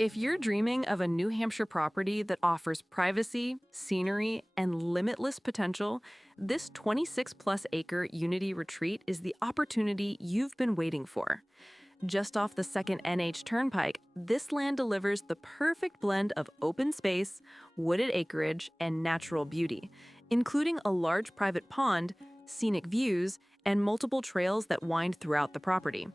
If you're dreaming of a New Hampshire property that offers privacy, scenery, and limitless potential, this 26+ acre Unity retreat is the opportunity you've been waiting for. Just off the second NH Turnpike, this land delivers the perfect blend of open space, wooded acreage, and natural beauty, including a large private pond, scenic views, and multiple trails that wind throughout the property.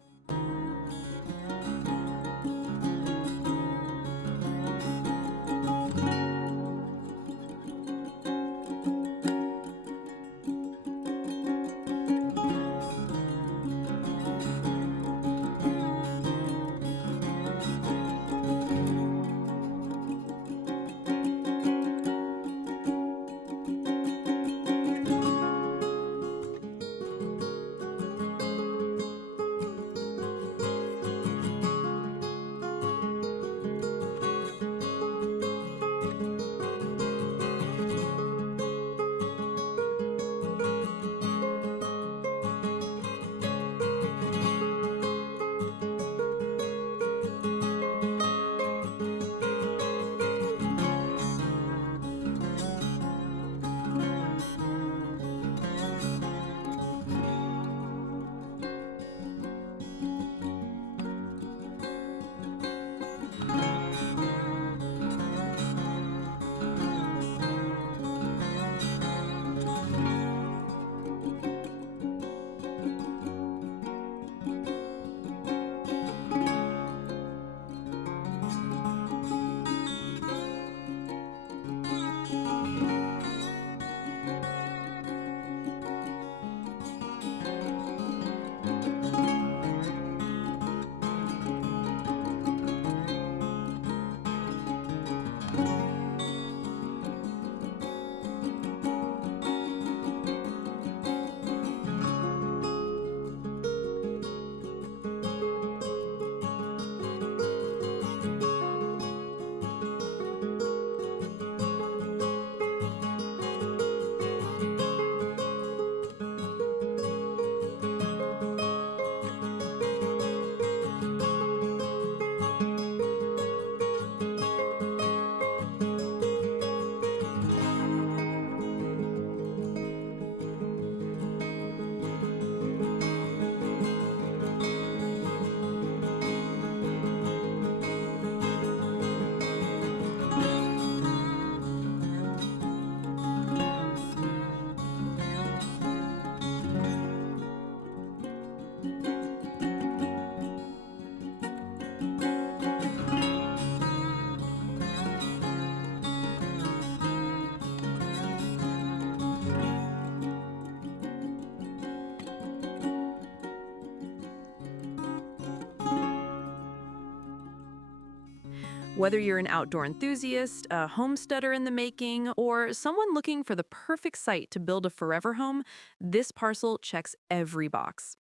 Whether you're an outdoor enthusiast, a homesteader in the making, or someone looking for the perfect site to build a forever home, this parcel checks every box.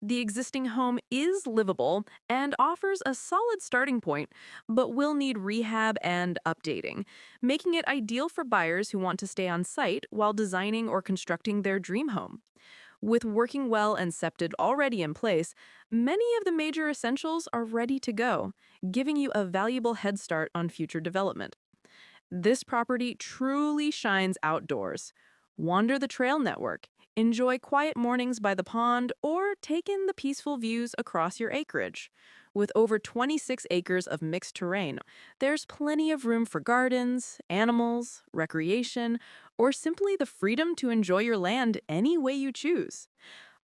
The existing home is livable and offers a solid starting point, but will need rehab and updating, making it ideal for buyers who want to stay on site while designing or constructing their dream home. With working well and septic already in place, many of the major essentials are ready to go, giving you a valuable head start on future development. This property truly shines outdoors. Wander the trail network, enjoy quiet mornings by the pond, or take in the peaceful views across your acreage. With over 26 acres of mixed terrain, there's plenty of room for gardens, animals, recreation, or simply the freedom to enjoy your land any way you choose.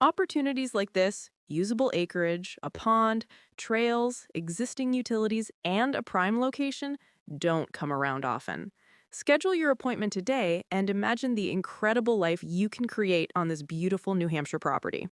Opportunities like this, usable acreage, a pond, trails, existing utilities, and a prime location don't come around often. Schedule your appointment today and imagine the incredible life you can create on this beautiful New Hampshire property.